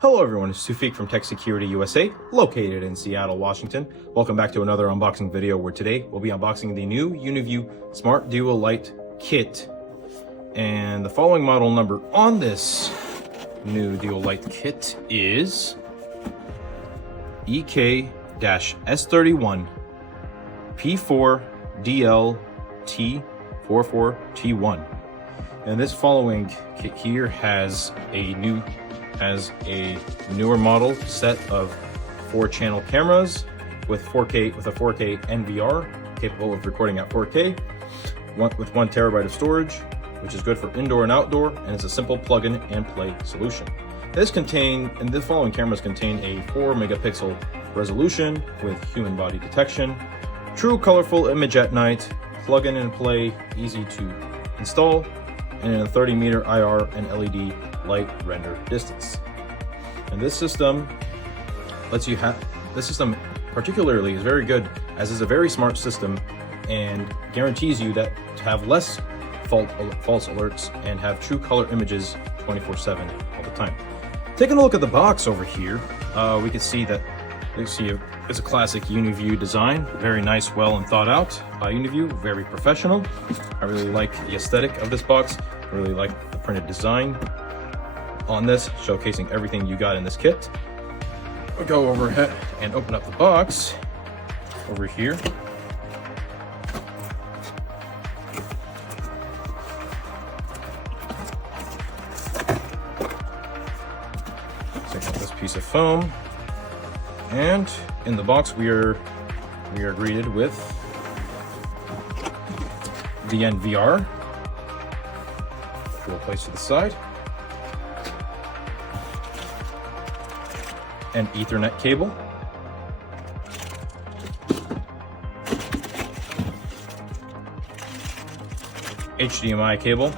Hello everyone, it's Sufik from Tech Security USA, located in Seattle, Washington. Welcome back to another unboxing video where today we'll be unboxing the new Uniview Smart Duo Light Kit. And the following model number on this new Duo Light Kit is Ek-S31P4Dlt44T1. And this following kit here has a newer model set of 4-channel cameras with a 4K NVR capable of recording at 4K, with 1 terabyte of storage, which is good for indoor and outdoor, and it's a simple plug-in and play solution. The following cameras contain a 4 megapixel resolution with human body detection, true colorful image at night, plug-in and play, easy to install, and a 30-meter IR and LED light render distance. And this system particularly is very good, as is a very smart system and guarantees you that to have less false alerts and have true color images 24/7 all the time. Taking a look at the box over here, we can see that it's a classic Uniview design, very nice, well and thought out. Uniview, very professional. I really like the aesthetic of this box. I really like the printed design on this, showcasing everything you got in this kit. We'll go over ahead and open up the box over here. Take out this piece of foam, and in the box we are greeted with the NVR. We'll place to the side. An Ethernet cable. HDMI cable.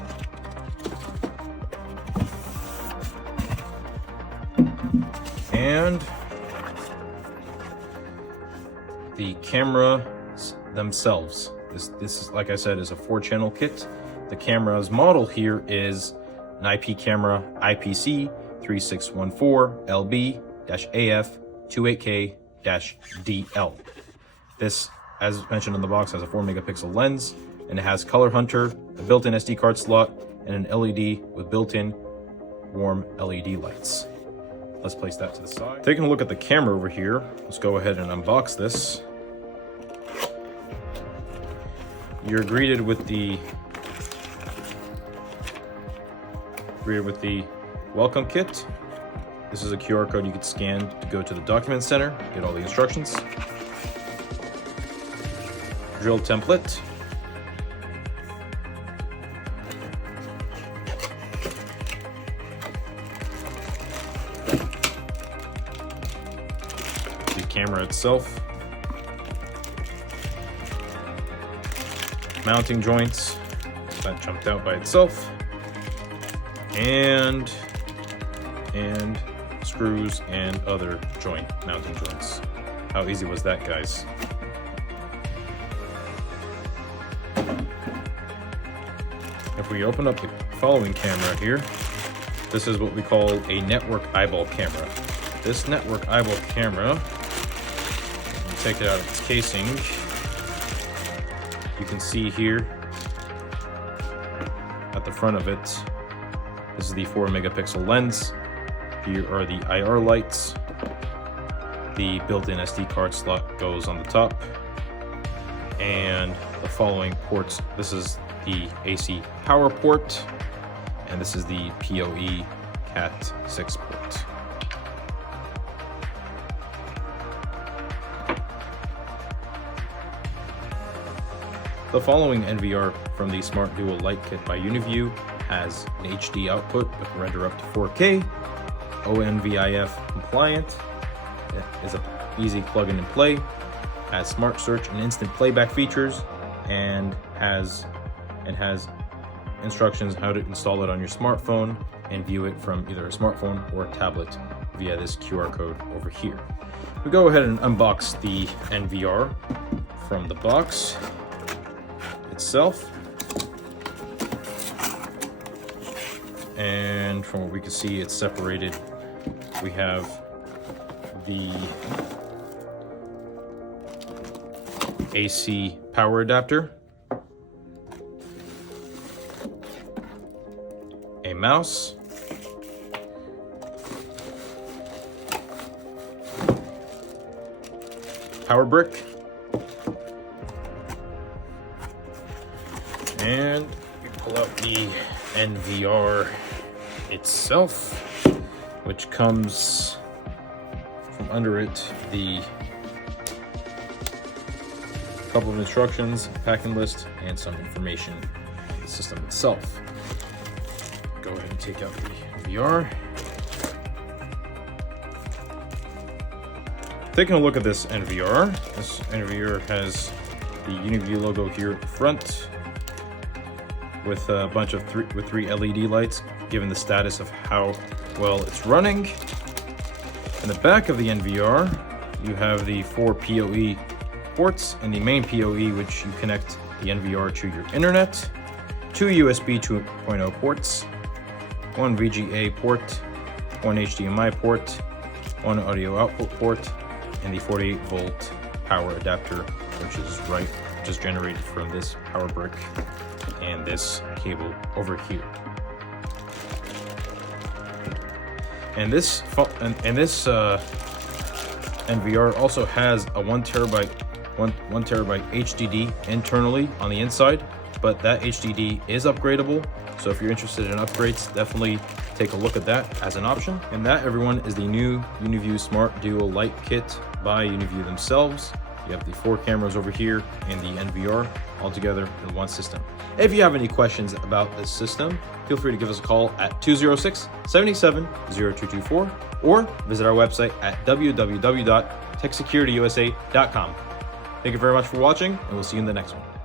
And the cameras themselves. This is, like I said, is a 4-channel kit. The camera's model here is an IP camera IPC 3614LB-AF28K-DL. This, as mentioned in the box, has a 4 megapixel lens, and it has Color Hunter, a built-in SD card slot, and an LED with built-in warm LED lights. Let's place that to the side. Taking a look at the camera over here, let's go ahead and unbox this. You're greeted with the welcome kit. This is a QR code you could scan to go to the document center, get all the instructions. Drill template. The camera itself. Mounting joints. That jumped out by itself. And screws and other mounting joints. How easy was that, guys? If we open up the following camera here, this is what we call a network eyeball camera. This network eyeball camera, when you take it out of its casing, you can see here at the front of it, this is the 4 megapixel lens. Here are the IR lights. The built-in SD card slot goes on the top. And the following ports, this is the AC power port, and this is the PoE Cat 6 port. The following NVR from the Smart Duo Light Kit by Uniview has an HD output that can render up to 4K, ONVIF compliant, it is an easy plug-in and play, has smart search and instant playback features, and has instructions how to install it on your smartphone and view it from either a smartphone or a tablet via this QR code over here. We go ahead and unbox the NVR from the box itself. And from what we can see, it's separated We have the AC power adapter, a mouse, power brick, and we pull out the NVR itself, which comes from under it the couple of instructions, packing list, and some information on the system itself. Go ahead and take out the NVR. Taking a look at this NVR. This NVR has the Uniview logo here at the front with a bunch of three LED lights, giving the status of how well it's running. In the back of the NVR, you have the 4 PoE ports and the main PoE, which you connect the NVR to your internet, 2 USB 2.0 ports, 1 VGA port, 1 HDMI port, 1 audio output port, and the 48 volt power adapter, which is just generated from this power brick and this cable over here. And this NVR also has a 1 terabyte HDD internally on the inside, but that HDD is upgradable. So if you're interested in upgrades, definitely take a look at that as an option. And that, everyone, is the new Uniview Smart Duo Light Kit by Uniview themselves. You have the 4 cameras over here and the NVR all together in one system. If you have any questions about this system, feel free to give us a call at 206-77-0224 or visit our website at www.techsecurityusa.com. Thank you very much for watching, and we'll see you in the next one.